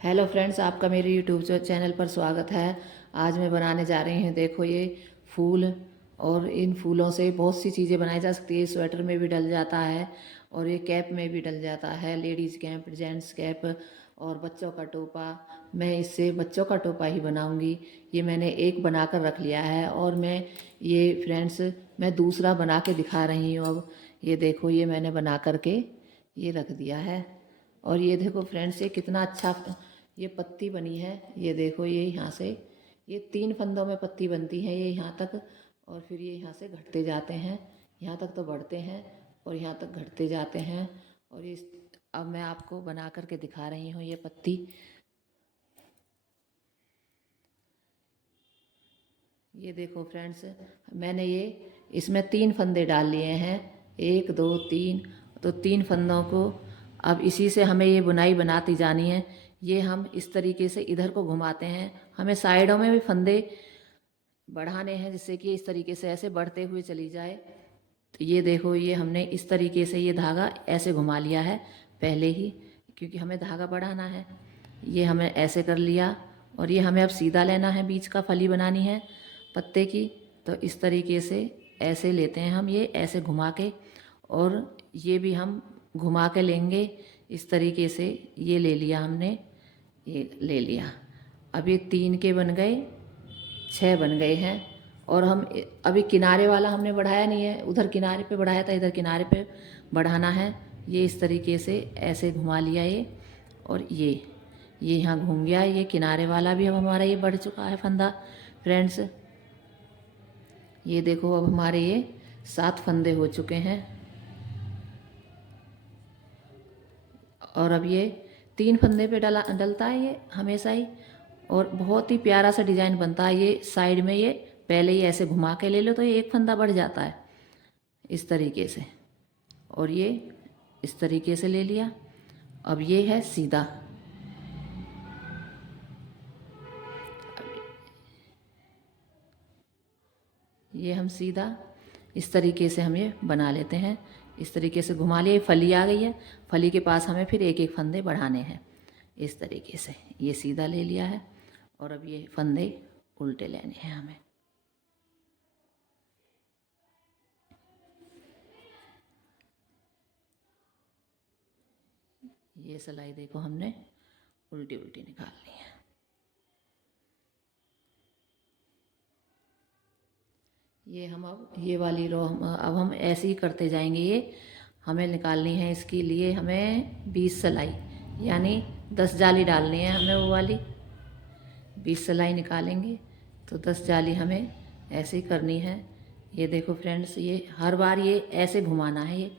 Hello friends, आपका मेरे YouTube channel पर स्वागत है। आज मैं बनाने जा रही हूँ, देखो ये फूल। और इन फूलों से बहुत सी चीज़ें बनाई जा सकती है। स्वेटर में भी डल जाता है और ये कैप में भी डल जाता है, लेडीज़ कैप, जेंट्स कैप और बच्चों का टोपा। मैं इससे बच्चों का टोपा ही बनाऊंगी। ये मैंने एक बनाकर रख लिया है और ये फ्रेंड्स मैं दूसरा बना के दिखा रही हूँ। अब ये देखो, ये मैंने बना करके ये रख दिया है। और ये देखो फ्रेंड्स, ये कितना अच्छा ये पत्ती बनी है। ये देखो, ये यहाँ से ये 3 फंदों में पत्ती बनती है, ये यहाँ तक। और फिर ये यहाँ से घटते जाते हैं, यहाँ तक तो बढ़ते हैं और यहाँ तक घटते जाते हैं। और ये अब मैं आपको बना करके दिखा रही हूँ ये पत्ती। ये देखो फ्रेंड्स, मैंने ये इसमें 3 फंदे डाल लिए हैं, 1 2 3। तो 3 फंदों को अब इसी से हमें ये बुनाई बनाती जानी है। ये हम इस तरीके से इधर को घुमाते हैं, हमें साइडों में भी फंदे बढ़ाने हैं जिससे कि इस तरीके से ऐसे बढ़ते हुए चली जाए। तो ये देखो, ये हमने इस तरीके से ये धागा ऐसे घुमा लिया है पहले ही, क्योंकि हमें धागा बढ़ाना है। ये हमें ऐसे कर लिया और ये हमें अब सीधा लेना है, बीच का फली बनानी है पत्ते की। तो इस तरीके से ऐसे लेते हैं हम, ये ऐसे घुमा के। और ये भी हम घुमा के लेंगे इस तरीके से। ये ले लिया हमने, ये ले लिया। अब ये 3 के बन गए, 6 बन गए हैं। और हम अभी किनारे वाला हमने बढ़ाया नहीं है, उधर किनारे पे बढ़ाया था, इधर किनारे पे बढ़ाना है। ये इस तरीके से ऐसे घुमा लिया ये। और ये यहाँ घूम गया, ये किनारे वाला भी अब हमारा ये बढ़ चुका है फंदा फ्रेंड्स। ये देखो, अब हमारे ये 7 फंदे हो चुके हैं। और अब ये 3 फंदे पे डलता है ये हमेशा ही। और बहुत ही प्यारा सा डिज़ाइन बनता है। ये साइड में ये पहले ही ऐसे घुमा के ले लो तो ये एक फंदा बढ़ जाता है इस तरीके से। और ये इस तरीके से ले लिया। अब ये है सीधा। ये हम सीधा इस तरीके से हम ये बना लेते हैं। इस तरीके से घुमा लिए, फली आ गई है। फली के पास हमें फिर एक एक फंदे बढ़ाने हैं इस तरीके से। ये सीधा ले लिया है और अब ये फंदे उल्टे लेने हैं हमें। ये सिलाई देखो, हमने उल्टी उल्टी निकालनी है। ये हम अब ये वाली रो अब हम ऐसे ही करते जाएंगे। ये हमें निकालनी है, इसके लिए हमें 20 सिलाई यानी 10 जाली डालनी है हमें। वो वाली 20 सिलाई निकालेंगे तो 10 जाली हमें ऐसे ही करनी है। ये देखो फ्रेंड्स, ये हर बार ये ऐसे घुमाना है।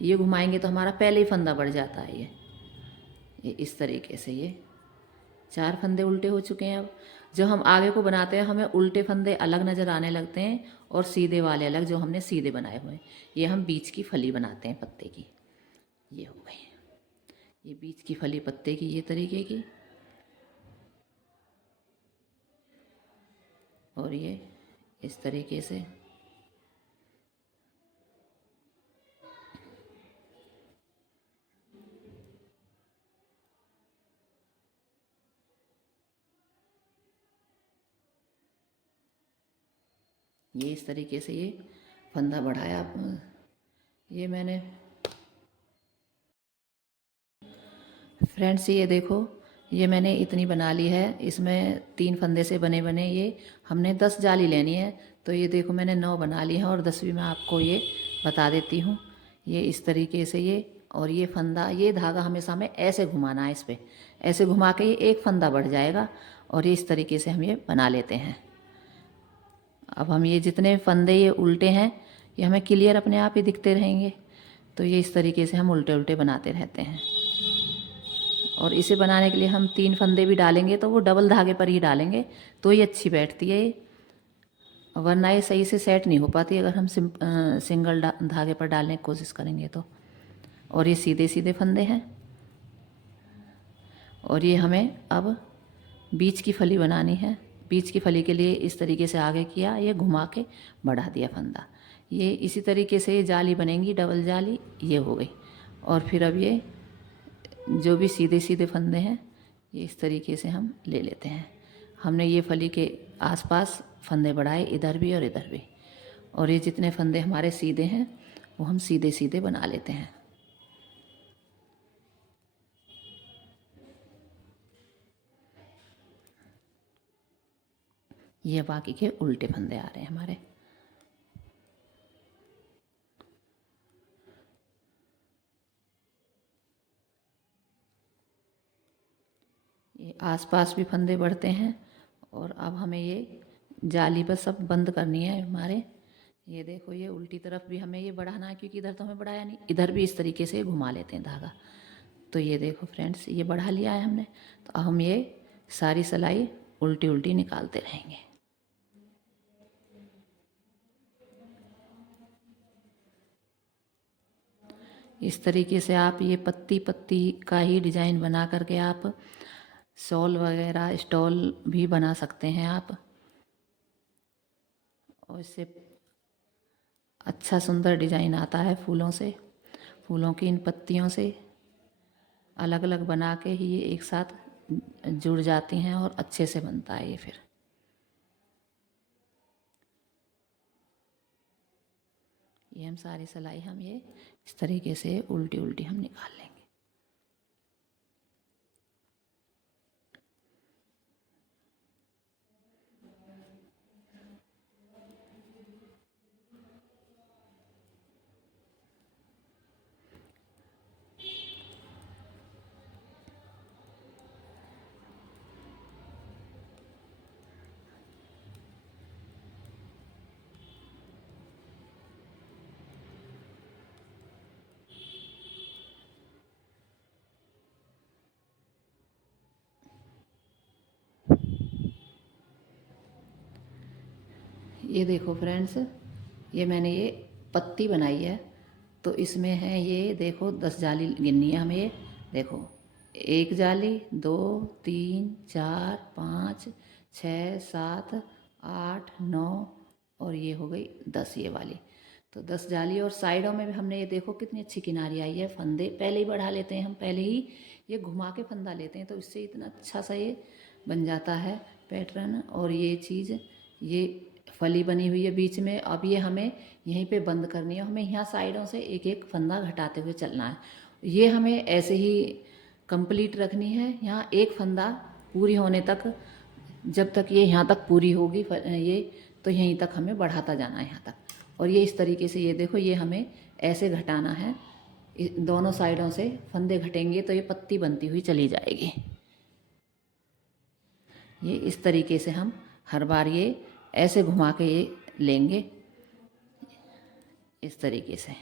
ये घुमाएंगे तो हमारा पहले ही फंदा बढ़ जाता है। ये इस तरीके से ये 4 फंदे उल्टे हो चुके हैं। अब जब हम आगे को बनाते हैं हमें उल्टे फंदे अलग नज़र आने लगते हैं और सीधे वाले अलग, जो हमने सीधे बनाए हुए हैं। ये हम बीच की फली बनाते हैं पत्ते की। ये हो गई ये बीच की फली पत्ते की, ये तरीके की। और ये इस तरीके से। ये इस तरीके से ये फंदा बढ़ाया। ये मैंने फ्रेंड्स, ये देखो, ये मैंने इतनी बना ली है। इसमें 3 फंदे से बने बने ये हमने 10 जाली लेनी है। तो ये देखो, मैंने 9 बना ली है और 10वीं मैं आपको ये बता देती हूँ। ये इस तरीके से ये, और ये फंदा, ये धागा हमेशा हमें ऐसे घुमाना है। इस पर ऐसे घुमा के ये एक फंदा बढ़ जाएगा। और ये इस तरीके से हम ये बना लेते हैं। अब हम ये जितने फंदे ये उल्टे हैं ये हमें क्लियर अपने आप ही दिखते रहेंगे। तो ये इस तरीके से हम उल्टे उल्टे बनाते रहते हैं। और इसे बनाने के लिए हम 3 फंदे भी डालेंगे तो वो डबल धागे पर ही डालेंगे तो ही अच्छी बैठती है ये, वरना ये सही से सेट नहीं हो पाती अगर हम सिंगल धागे पर डालने की कोशिश करेंगे तो। और ये सीधे सीधे फंदे हैं। और ये हमें अब बीच की फली बनानी है। बीच की फली के लिए इस तरीके से आगे किया, ये घुमा के बढ़ा दिया फंदा। ये इसी तरीके से ये जाली बनेंगी, डबल जाली ये हो गई। और फिर अब ये जो भी सीधे सीधे फंदे हैं ये इस तरीके से हम ले लेते हैं। हमने ये फली के आसपास फंदे बढ़ाए, इधर भी और इधर भी, और ये जितने फंदे हमारे सीधे हैं वो हम सीधे सीधे बना लेते हैं। ये बाकी के उल्टे फंदे आ रहे हैं हमारे। ये आसपास भी फंदे बढ़ते हैं, और अब हमें ये जाली पर सब बंद करनी है हमारे। ये देखो, ये उल्टी तरफ भी हमें ये बढ़ाना है, क्योंकि इधर तो हमें बढ़ाया नहीं, इधर भी इस तरीके से घुमा लेते हैं धागा। तो ये देखो फ्रेंड्स, ये बढ़ा लिया है हमने। तो अब हम ये सारी सिलाई उल्टी उल्टी निकालते रहेंगे। इस तरीके से आप ये पत्ती पत्ती का ही डिज़ाइन बना करके आप शॉल वगैरह, स्टॉल भी बना सकते हैं आप, और इससे अच्छा सुंदर डिज़ाइन आता है फूलों से, फूलों की इन पत्तियों से अलग अलग बना के ही ये एक साथ जुड़ जाती हैं और अच्छे से बनता है ये। फिर ये हम सारी सिलाई हम ये इस तरीके से उल्टी उल्टी हम निकाल लेंगे। ये देखो फ्रेंड्स, ये मैंने ये पत्ती बनाई है, तो इसमें है ये देखो 10 जाली गिननी है हमें। ये देखो, 1 जाली, 2, 3, 4, 5, 6, 7, 8, 9, और ये हो गई 10 ये वाली। तो 10 जाली, और साइडों में भी हमने ये देखो कितनी अच्छी किनारी आई है। फंदे पहले ही बढ़ा लेते हैं हम, पहले ही ये घुमा के फंदा लेते हैं, तो इससे इतना अच्छा सा ये बन जाता है पैटर्न। और ये चीज़, ये फली बनी हुई है बीच में, अब ये हमें यहीं पे बंद करनी है। हमें यहाँ साइडों से एक एक फंदा घटाते हुए चलना है। ये हमें ऐसे ही कंप्लीट रखनी है। यहाँ एक फंदा पूरी होने तक, जब तक ये यहाँ तक पूरी होगी ये, तो यहीं तक हमें बढ़ाता जाना है यहाँ तक। और ये इस तरीके से, ये देखो, ये हमें ऐसे घटाना है। दोनों साइडों से फंदे घटेंगे तो ये पत्ती बनती हुई चली जाएगी। ये इस तरीके से हम हर बार ये ऐसे घुमा के ये लेंगे, इस तरीके से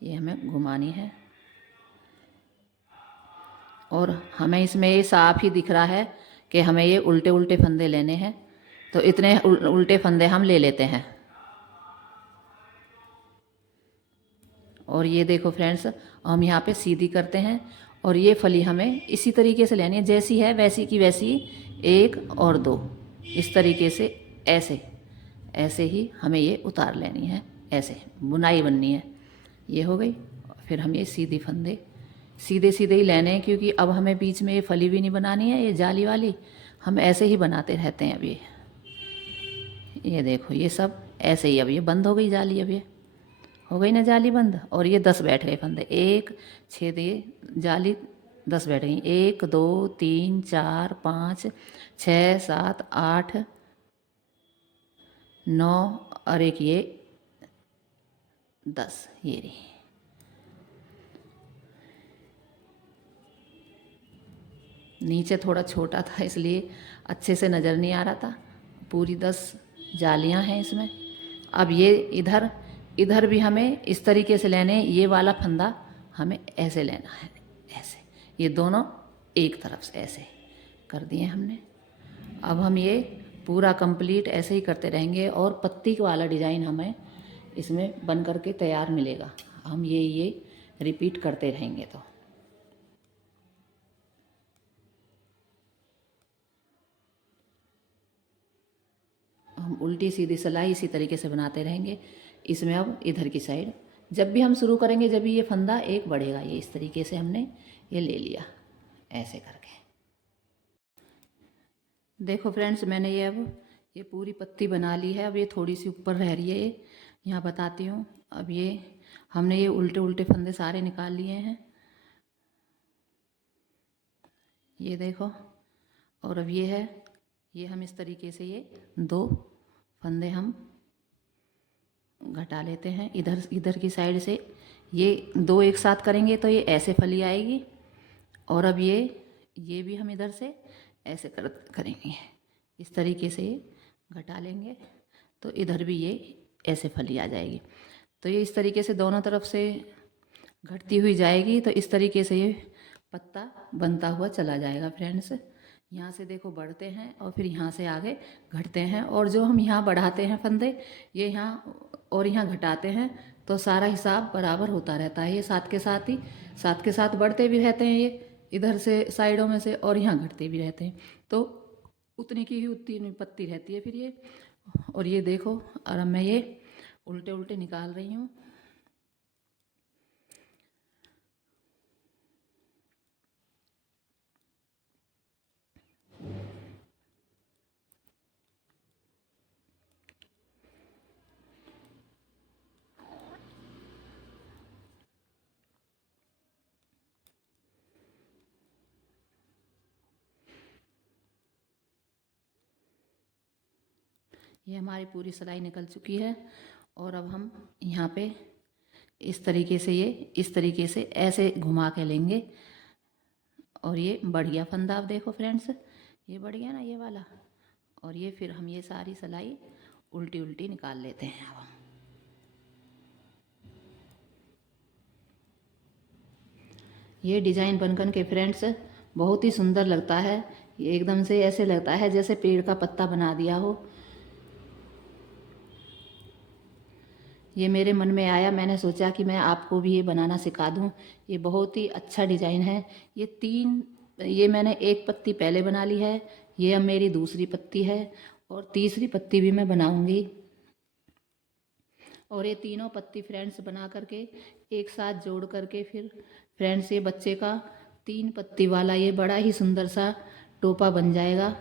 ये हमें घुमानी है। और हमें इसमें ये साफ ही दिख रहा है कि हमें ये उल्टे उल्टे फंदे लेने हैं, तो इतने उल्टे फंदे हम ले लेते हैं। और ये देखो फ्रेंड्स, हम यहाँ पे सीधी करते हैं, और ये फली हमें इसी तरीके से लेनी है, जैसी है वैसी की वैसी, 1 और 2 इस तरीके से, ऐसे ऐसे ही हमें ये उतार लेनी है, ऐसे बुनाई बननी है। ये हो गई। फिर हम ये सीधी फंदे सीधे सीधे ही लेने हैं, क्योंकि अब हमें बीच में ये फली भी नहीं बनानी है, ये जाली वाली हम ऐसे ही बनाते रहते हैं। अब ये देखो, ये सब ऐसे ही, अब ये बंद हो गई जाली, अब ये हो गई ना जाली बंद। और ये 10 बैठ गए फंदे, 1 छेद, ये जाली 10 बैठ गई, 1 2 3 4 5 6 7 8 9, और एक ये 10, ये रही। नीचे थोड़ा छोटा था इसलिए अच्छे से नज़र नहीं आ रहा था। पूरी 10 जालियां हैं इसमें। अब ये इधर इधर भी हमें इस तरीके से लेने, ये वाला फंदा हमें ऐसे लेना है, ऐसे, ये दोनों एक तरफ से ऐसे कर दिए हमने। अब हम ये पूरा कंप्लीट ऐसे ही करते रहेंगे, और पत्ती वाला डिज़ाइन हमें इसमें बन करके तैयार मिलेगा। हम ये रिपीट करते रहेंगे। तो हम उल्टी सीधी सिलाई इसी तरीके से बनाते रहेंगे। इसमें अब इधर की साइड जब भी हम शुरू करेंगे, जब भी ये फंदा एक बढ़ेगा, ये इस तरीके से हमने ये ले लिया ऐसे करके। देखो फ्रेंड्स, मैंने ये अब ये पूरी पत्ती बना ली है। अब ये थोड़ी सी ऊपर रह रही है, ये यहाँ बताती हूँ। अब ये हमने ये उल्टे उल्टे फंदे सारे निकाल लिए हैं, ये देखो। और अब ये है, ये हम इस तरीके से ये 2 फंदे हम घटा लेते हैं इधर इधर की साइड से। ये 2 एक साथ करेंगे तो ये ऐसे फली आएगी। और अब ये भी हम इधर से ऐसे करेंगे, इस तरीके से ये घटा लेंगे तो इधर भी ये ऐसे फली आ जाएगी। तो ये इस तरीके से दोनों तरफ से घटती हुई जाएगी, तो इस तरीके से ये पत्ता बनता हुआ चला जाएगा फ्रेंड्स। यहाँ से देखो बढ़ते हैं और फिर यहाँ से आगे घटते हैं, और जो हम यहाँ बढ़ाते हैं फंदे, ये यहाँ और यहाँ घटाते हैं, तो सारा हिसाब बराबर होता रहता है। ये साथ के साथ बढ़ते भी रहते हैं, ये इधर से साइडों में से, और यहाँ घटते भी रहते हैं। तो उतनी की ही उतनी पत्ती रहती है फिर ये। और ये देखो, और अब मैं ये उल्टे उल्टे निकाल रही हूँ। ये हमारी पूरी सिलाई निकल चुकी है। और अब हम यहाँ पे इस तरीके से इस तरीके से ऐसे घुमा के लेंगे, और ये बढ़िया फंदा। आप देखो फ्रेंड्स, ये बढ़िया ना ये वाला। और ये फिर हम ये सारी सिलाई उल्टी उल्टी निकाल लेते हैं अब हम। ये डिज़ाइन बनकर के फ्रेंड्स बहुत ही सुंदर लगता है। ये एकदम से ऐसे लगता है जैसे पेड़ का पत्ता बना दिया हो। ये मेरे मन में आया, मैंने सोचा कि मैं आपको भी ये बनाना सिखा दूं। ये बहुत ही अच्छा डिज़ाइन है। ये मैंने एक पत्ती पहले बना ली है, ये अब मेरी दूसरी पत्ती है, और तीसरी पत्ती भी मैं बनाऊंगी। और ये तीनों पत्ती फ्रेंड्स बना करके एक साथ जोड़ करके फिर फ्रेंड्स ये बच्चे का 3 पत्ती वाला ये बड़ा ही सुंदर सा टोपा बन जाएगा।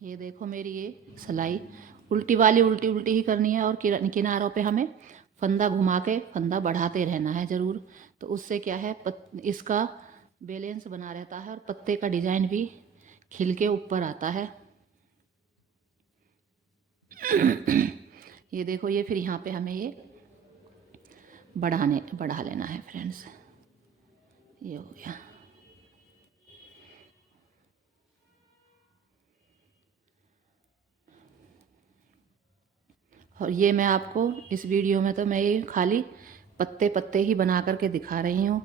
ये देखो मेरी ये सिलाई उल्टी वाली उल्टी उल्टी ही करनी है, और किनारों पे हमें फंदा घुमा के फंदा बढ़ाते रहना है ज़रूर। तो उससे क्या है, इसका बैलेंस बना रहता है, और पत्ते का डिज़ाइन भी खिल के ऊपर आता है। ये देखो, ये फिर यहाँ पे हमें ये बढ़ा लेना है फ्रेंड्स। ये हो गया। और ये मैं आपको इस वीडियो में तो मैं ये खाली पत्ते पत्ते ही बना करके दिखा रही हूँ,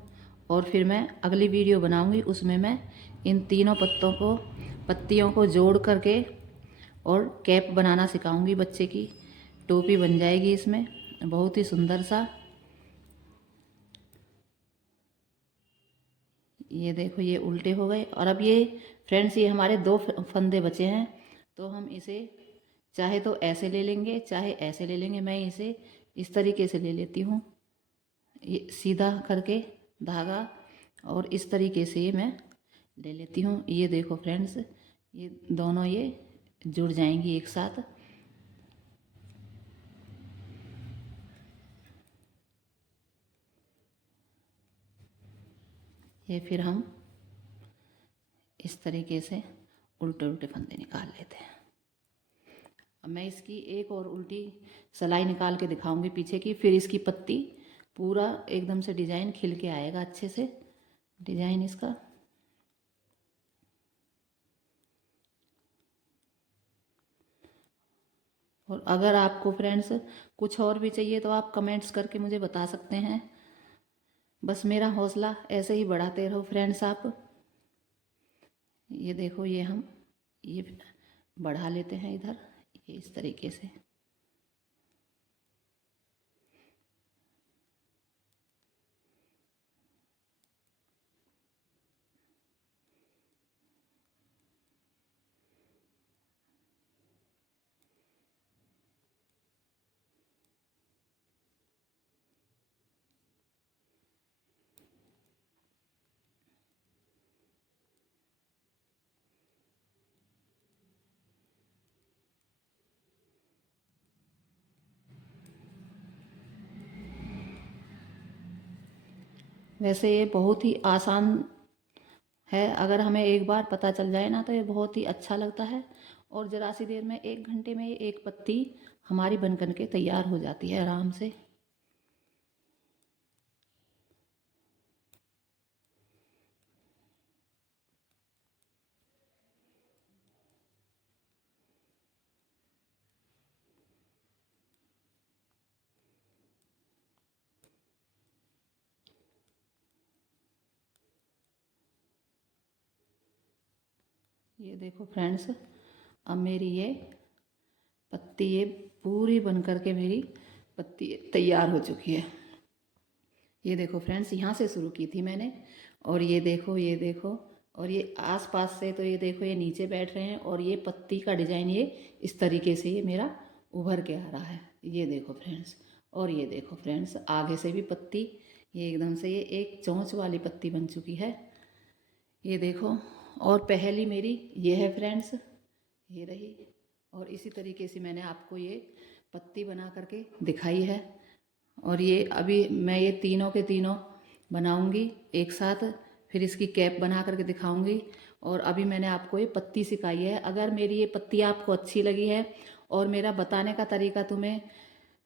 और फिर मैं अगली वीडियो बनाऊँगी, उसमें मैं इन तीनों पत्तियों को जोड़ करके और कैप बनाना सिखाऊंगी। बच्चे की टोपी बन जाएगी इसमें बहुत ही सुंदर सा। ये देखो, ये उल्टे हो गए। और अब ये फ्रेंड्स, ये हमारे 2 फंदे बचे हैं, तो हम इसे चाहे तो ऐसे ले लेंगे, चाहे ऐसे ले लेंगे। मैं इसे इस तरीके से ले लेती हूँ, ये सीधा करके धागा, और इस तरीके से ये मैं ले लेती हूँ। ये देखो फ्रेंड्स, ये दोनों ये जुड़ जाएंगी एक साथ। ये फिर हम इस तरीके से उल्टे उल्टे फंदे निकाल लेते हैं। अब मैं इसकी एक और उल्टी सिलाई निकाल के दिखाऊंगी पीछे की, फिर इसकी पत्ती पूरा एकदम से डिज़ाइन खिल के आएगा अच्छे से डिज़ाइन इसका। और अगर आपको फ्रेंड्स कुछ और भी चाहिए तो आप कमेंट्स करके मुझे बता सकते हैं। बस मेरा हौसला ऐसे ही बढ़ाते रहो फ्रेंड्स आप। ये देखो, ये हम ये बढ़ा लेते हैं इधर, ये इस तरीके से। वैसे ये बहुत ही आसान है, अगर हमें एक बार पता चल जाए ना तो ये बहुत ही अच्छा लगता है। और ज़रा सी देर में 1 घंटे में एक पत्ती हमारी बन कर के तैयार हो जाती है आराम से। ये देखो फ्रेंड्स, अब मेरी ये पत्ती ये पूरी बन कर के मेरी पत्ती तैयार हो चुकी है। ये देखो फ्रेंड्स, यहाँ से शुरू की थी मैंने, और ये देखो, ये देखो, और ये आस पास से तो ये देखो ये नीचे बैठ रहे हैं, और ये पत्ती का डिज़ाइन ये इस तरीके से ये मेरा उभर के आ रहा है। ये देखो फ्रेंड्स, और ये देखो फ्रेंड्स, आगे से भी पत्ती ये एकदम से ये एक चोंच वाली पत्ती बन चुकी है। ये देखो, और पहली मेरी ये है फ्रेंड्स, ये रही। और इसी तरीके से मैंने आपको ये पत्ती बना करके दिखाई है। और ये अभी मैं ये तीनों के तीनों बनाऊंगी एक साथ, फिर इसकी कैप बना करके दिखाऊंगी। और अभी मैंने आपको ये पत्ती सिखाई है। अगर मेरी ये पत्ती आपको अच्छी लगी है और मेरा बताने का तरीका तुम्हें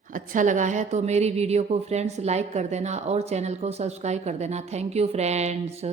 अच्छा लगा है तो मेरी वीडियो को फ्रेंड्स लाइक कर देना और चैनल को सब्सक्राइब कर देना। Thank you friends.